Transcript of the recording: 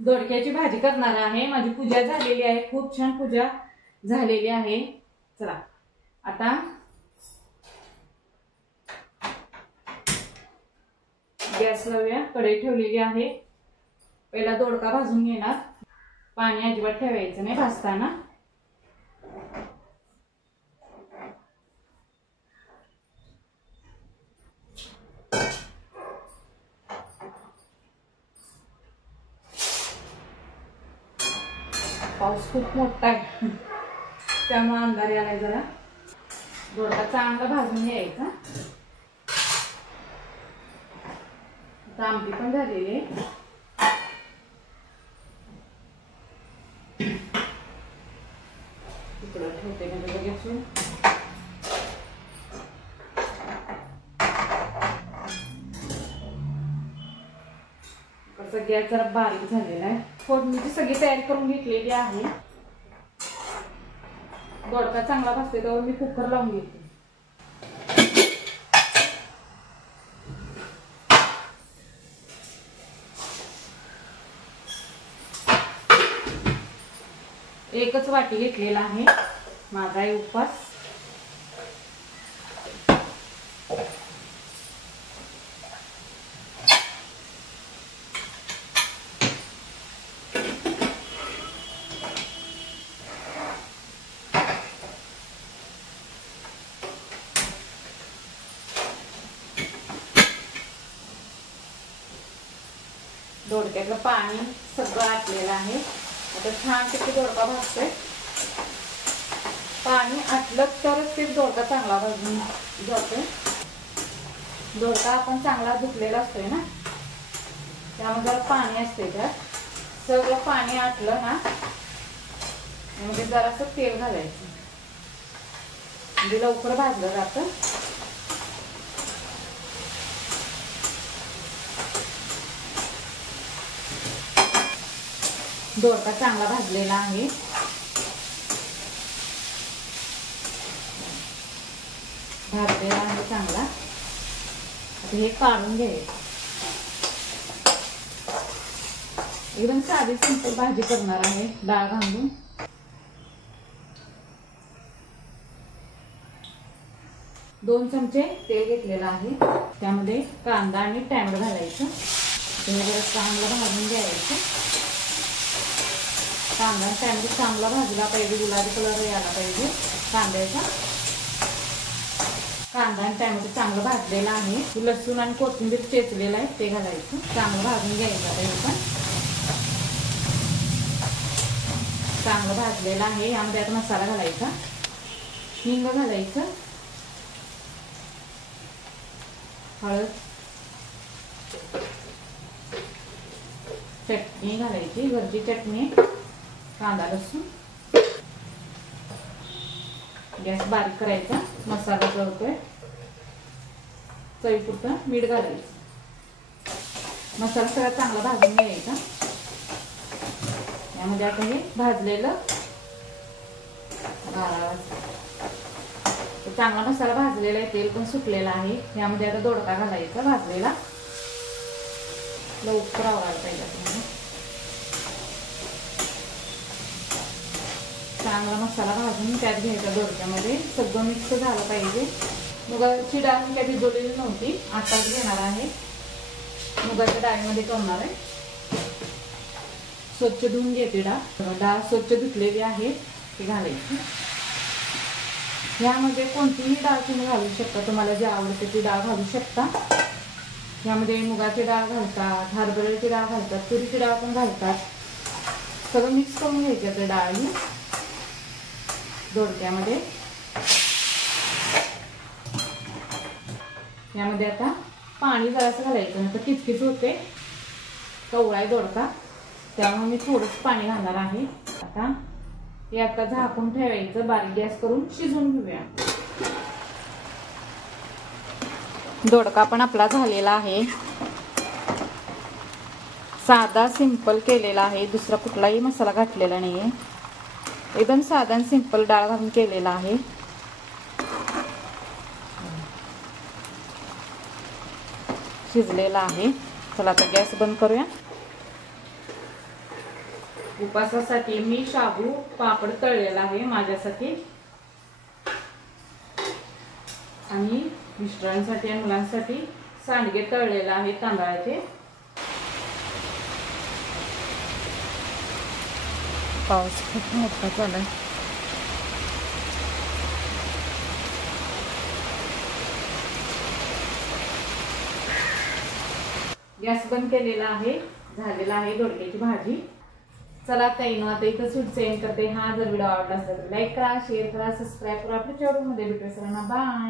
दोडक्याची भाजी करणार आहे। माझी पूजा झालेली आहे, खूप छान पूजा झालेली आहे। चला आता गॅस लावूया। कढई ठेवलेली आहे। पहिला दोडका भाजून घेणार। पाणी अजिबात ठेवायचं नाही भाजताना। पाऊस खूप मोठा आहे त्यामुळे अंधार यायला जरा। दोडका चांगला भाजून घ्यायचा। आता आमटी पण झालेली आहे। इकडं ठेवते म्हणजे लगेच गॅस जरा बारीक झालेला आहे। फोडणीची सगळी तयारी करून घेतलेली आहे। दोडका चांगला भाजते तेव्हा मी कुकर लावून घेते। एकच वाटी घेतलेला आहे। माझा आहे उपवास। दोडक्यातलं पाणी सगळं आटलेलं आहे। आता छान पैकी दोडका भाजतोय। पाणी आटलं तरच ते दोडका चांगला भाजून जातोय। दोडका आपण चांगला धुतलेला असतोय ना, त्यामुळे जरा पाणी असते त्यात। सगळं पाणी आटलं ना म्हणजे जरासं तेल घालायचं म्हणजे लवकर भाजलं जातं। दोडका चांगला भाजलेला आहे। भाजलेला आहे चांगला। आता हे काढून घ्यायचं। एकदम साधी सिंपल भाजी करणार आहे डाळ घालून। दोन चमचे तेल घेतलेलं आहे। त्यामध्ये कांदा आणि टॅमॅटो घालायचं। हे जरा चांगलं भाजून घ्यायचं। कांदा टॅमॅटो चांगला भाजला पाहिजे, गुलाबी कलर यायला पाहिजे कांद्याचा। कांदा आणि टॅमॅटो चांगलं भाजलेला आहे। लसूण आणि कोथिंबीर चेचलेलं आहे ते घालायचं। चांगलं भाजून घ्यायचं। हे पण चांगलं भाजलेलं आहे। यामध्ये आता मसाला घालायचा। हिंग घालायचं, हळद, चटणी घालायची, घरची चटणी, कांदा लसूण। गॅस बारीक करायचा। मसाला करतोय, चवीपुरतं मीठ घालायचं। मसाला सगळा चांगला भाजून घ्यायचा। यामध्ये आता हे भाजलेलं चांगला मसाला भाजलेला आहे, तेल पण सुटलेला आहे. यामध्ये आता दोडका घालायचा भाजलेला. लवकर आवरायला पाहिजे आपल्याला. चांगला मसाला भाजून त्यात घ्यायचा दोडक्यामध्ये. सगळं मिक्स झालं पाहिजे. मुगाची डाळ मी काही भिजवलेली नव्हती, आताच घेणार आहे. मुगाच्या डाळीमध्ये करणार आहे. स्वच्छ धुवून घेते डाळ स्वच्छ धुतलेली आहे, ती घालायची. यामध्ये कोणतीही डाळ तुम्ही घालू शकता, तुम्हाला जे आवडते ती डाळ घालू शकता. यामध्ये मुगाची डाळ घालतात, हरभऱ्याची डाळ घालतात, तुरीची डाळ पण घालतात. सगळं मिक्स करून घ्यायचं ते डाळ ही दोडक्यामध्ये. यामध्ये आता पाणी जरासं घालायचं, नाही तर किचकिच होते. कवळा आहे दोडका, त्यामुळे मी थोडंच पाणी घालणार आहे. आता हे आता झाकून ठेवायचं, बारीक गॅस करून शिजवून घेऊया. दोडका पण आपला झालेला आहे. साधा सिंपल केलेला आहे, दुसरा कुठलाही मसाला घातलेला नाहीये. एकदम साधा आणि सिंपल डाळ घालून केलेला आहे. शिजलेला आहे. चला आता गॅस बंद करूया. उपासासाठी मी शाबू पापड तळलेला आहे माझ्यासाठी आणि मिस्टरांसाठी आणि मुलांसाठी सांडगे तळलेला आहे तांदळाचे. पाऊस खूप मोठा चालू. गॅस बंद केलेला आहे. झालेला आहे दोडक्याची भाजी. चला ताईनो आता इथं सूट सेंड करते. हा जर व्हिडिओ आवडला असेल तर लाईक करा, शेअर करा, सबस्क्राईब करा. आपल्या चॅनलमध्ये भेटूया. सगळ्यांना बाय.